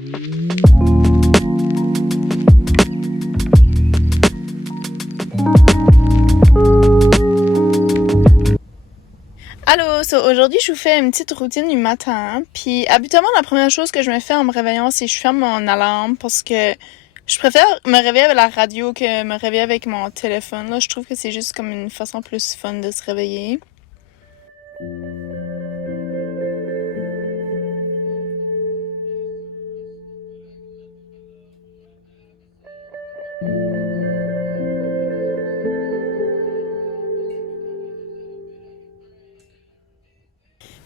Allô, aujourd'hui je vous fais une petite routine du matin, puis habituellement la première chose que je me fais en me réveillant, c'est que je ferme mon alarme parce que je préfère me réveiller avec la radio que me réveiller avec mon téléphone. Là, je trouve que c'est juste comme une façon plus fun de se réveiller.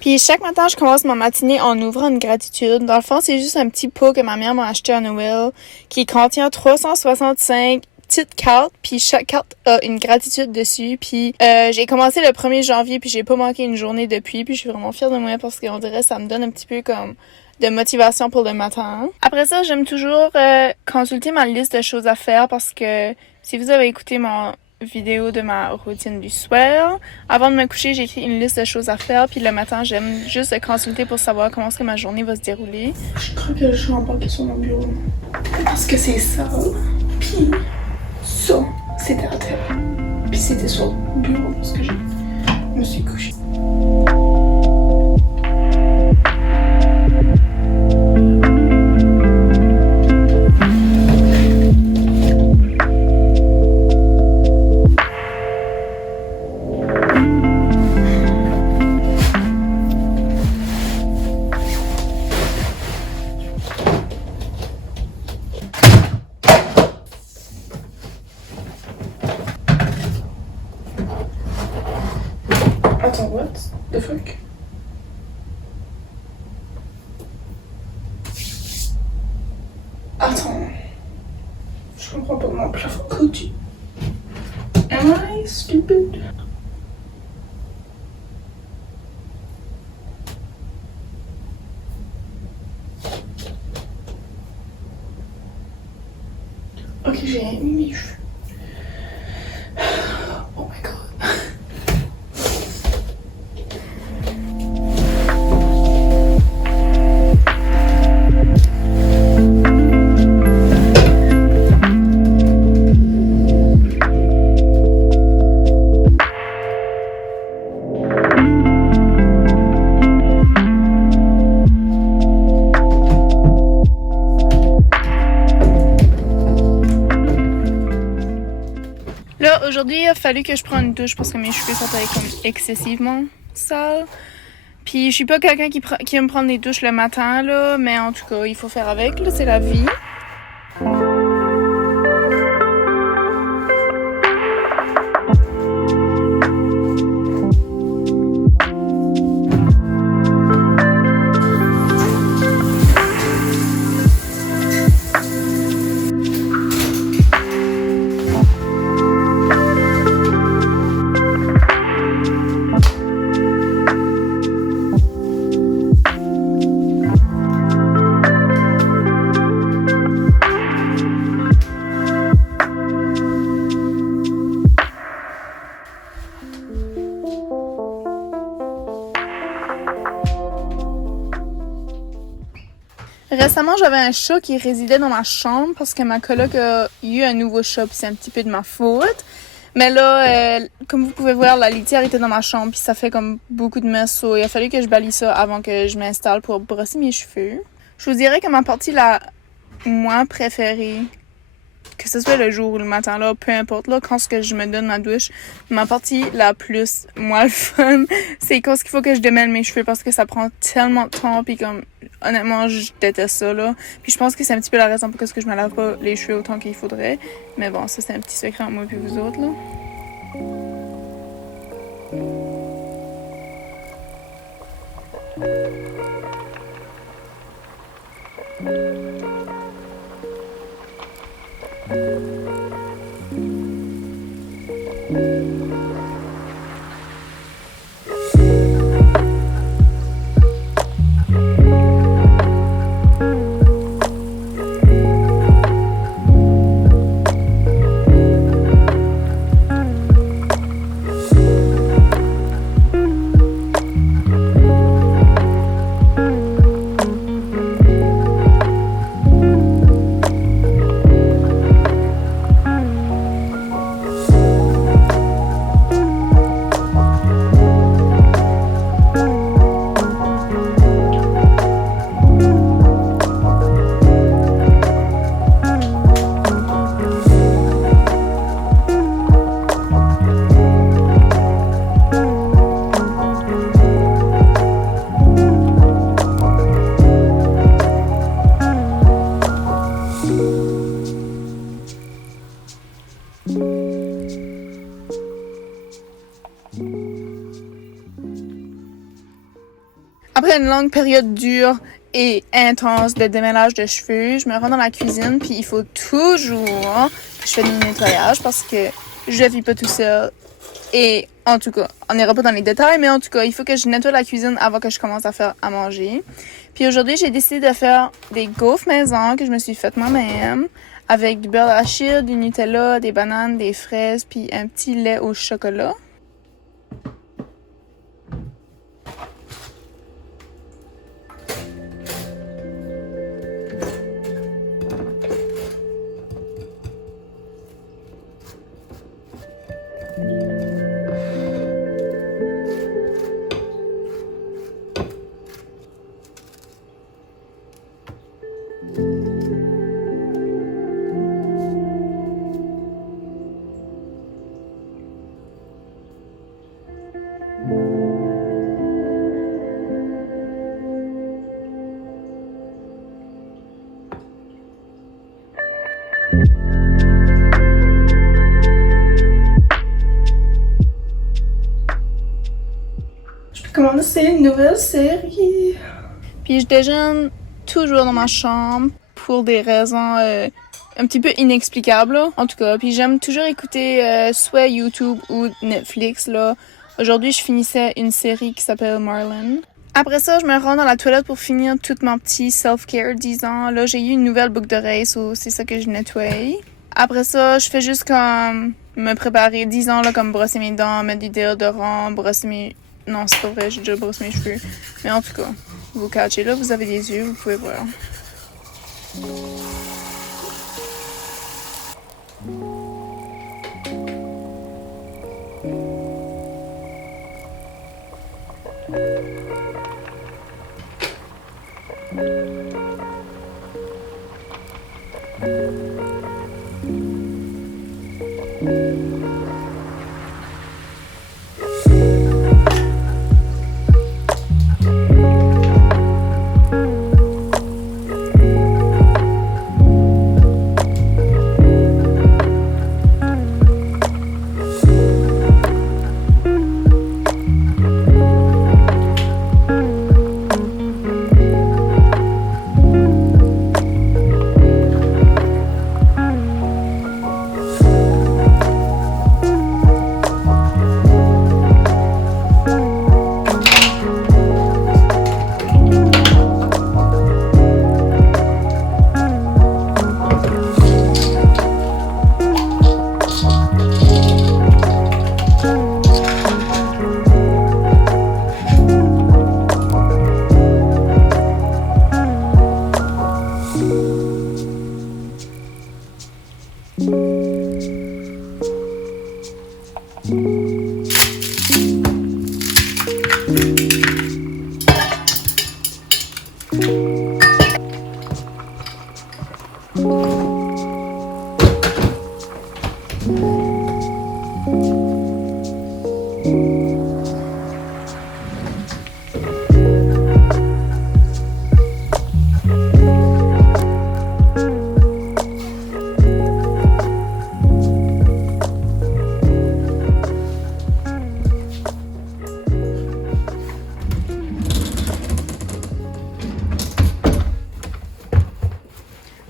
Puis chaque matin, je commence ma matinée en ouvrant une gratitude. Dans le fond, c'est juste un petit pot que ma mère m'a acheté à Noël qui contient 365 petites cartes, puis chaque carte a une gratitude dessus. Puis j'ai commencé le 1er janvier, puis j'ai pas manqué une journée depuis, puis je suis vraiment fière de moi parce qu'on dirait que ça me donne un petit peu comme de motivation pour le matin. Après ça, j'aime toujours consulter ma liste de choses à faire parce que si vous avez écouté mon vidéo de ma routine du soir. Avant de me coucher, j'ai écrit une liste de choses à faire, puis le matin, j'aime juste consulter pour savoir comment est-ce que ma journée va se dérouler. Je crois que je suis embarquée sur mon bureau parce que c'est sale, puis ça, c'était à terre, puis c'était sur le bureau parce que je me suis couchée. Attends, what the fuck? Attends. Je comprends pas mon plafond coutu. Am I stupid? Ok, j'ai mis mes cheveux. Oh my god. Là, aujourd'hui, il a fallu que je prenne une douche parce que mes cheveux sont comme excessivement sales. Puis je suis pas quelqu'un qui aime prendre des douches le matin, là, mais en tout cas, il faut faire avec, là, c'est la vie. Récemment, j'avais un chat qui résidait dans ma chambre parce que ma coloc a eu un nouveau chat, puis c'est un petit peu de ma faute. Mais là, comme vous pouvez voir, la litière était dans ma chambre, puis ça fait comme beaucoup de mess. So, il a fallu que je balaye ça avant que je m'installe pour brosser mes cheveux. Je vous dirais que ma partie la moins préférée, que ce soit le jour ou le matin, là, peu importe, là, quand je me donne ma douche, ma partie la plus moins fun, c'est quand il faut que je démêle mes cheveux parce que ça prend tellement de temps, puis comme, honnêtement, je déteste ça, là. Puis je pense que c'est un petit peu la raison pour laquelle je me lave pas les cheveux autant qu'il faudrait. Mais bon, ça, c'est un petit secret entre moi et vous autres, là. une longue période dure et intense de démêlage de cheveux, je me rends dans la cuisine, puis il faut toujours que je fasse du nettoyage parce que je vis pas tout seul. Et en tout cas, on n'ira pas dans les détails, mais en tout cas, il faut que je nettoie la cuisine avant que je commence à faire à manger. Puis aujourd'hui, j'ai décidé de faire des gaufres maison que je me suis faites moi-même avec du beurre d'arachide, du Nutella, des bananes, des fraises, puis un petit lait au chocolat. Je peux commencer une nouvelle série. Puis je déjeune toujours dans ma chambre pour des raisons un petit peu inexplicables, là. En tout cas, puis j'aime toujours écouter soit YouTube ou Netflix, là. Aujourd'hui, je finissais une série qui s'appelle Marlon. Après ça, je me rends dans la toilette pour finir tout mon petit self-care, disons. Là, j'ai eu une nouvelle boucle d'oreille, so c'est ça que je nettoie. Après ça, je fais juste comme me préparer, disons, là, comme brosser mes dents, mettre du déodorant, brosser mes... Non, c'est pas vrai, j'ai déjà brossé mes cheveux. Mais en tout cas, vous catchez là, vous avez des yeux, vous pouvez voir.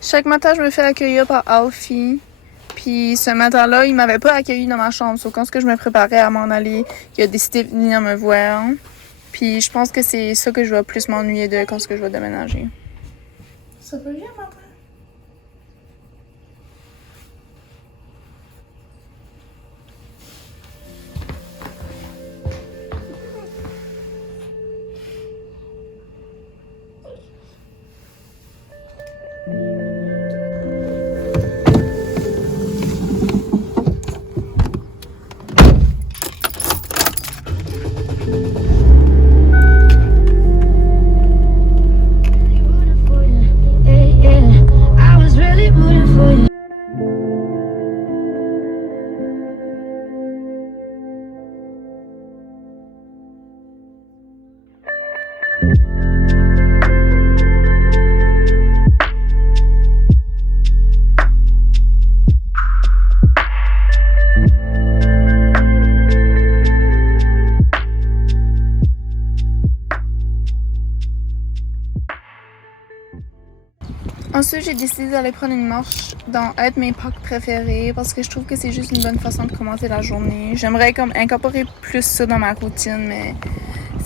Chaque matin, je me fais accueillir par Alfie. Puis ce matin-là, il m'avait pas accueilli dans ma chambre. So, quand je me préparais à m'en aller, il a décidé de venir me voir. Puis je pense que c'est ça que je vais plus m'ennuyer de quand je vais déménager. Ça va bien, maman? Ensuite, j'ai décidé d'aller prendre une marche dans un de mes parcs préférés parce que je trouve que c'est juste une bonne façon de commencer la journée. J'aimerais comme incorporer plus ça dans ma routine, mais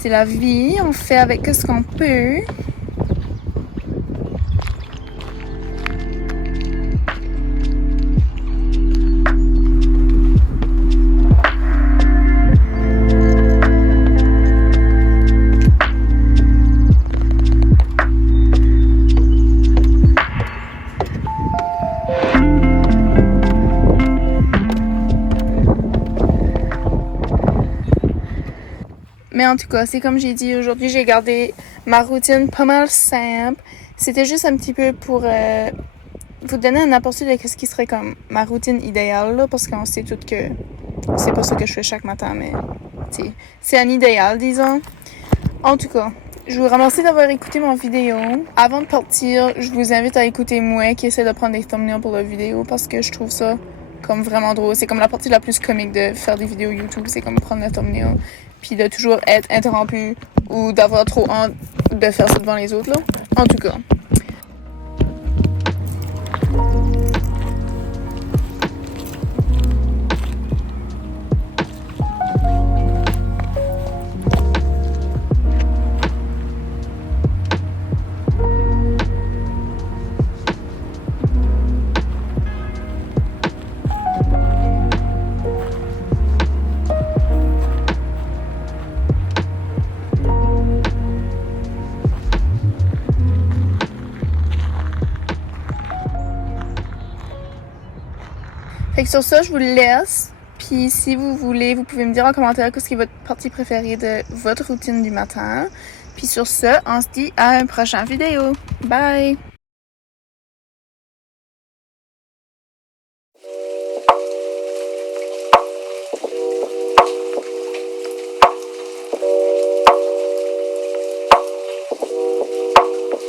c'est la vie, on fait avec ce qu'on peut. Mais en tout cas, c'est comme j'ai dit, aujourd'hui, j'ai gardé ma routine pas mal simple. C'était juste un petit peu pour vous donner un aperçu de ce qui serait comme ma routine idéale, là, parce qu'on sait toutes que c'est pas ça que je fais chaque matin, mais c'est un idéal, disons. En tout cas, je vous remercie d'avoir écouté mon vidéo. Avant de partir, je vous invite à écouter moi qui essaie de prendre des thumbnails pour la vidéo parce que je trouve ça comme vraiment drôle. C'est comme la partie la plus comique de faire des vidéos YouTube, c'est comme prendre le thumbnail puis de toujours être interrompu ou d'avoir trop honte de faire ça devant les autres, là. En tout cas. Fait que sur ça, je vous laisse. Puis si vous voulez, vous pouvez me dire en commentaire qu'est-ce qui est votre partie préférée de votre routine du matin. Puis sur ça, on se dit à une prochaine vidéo. Bye!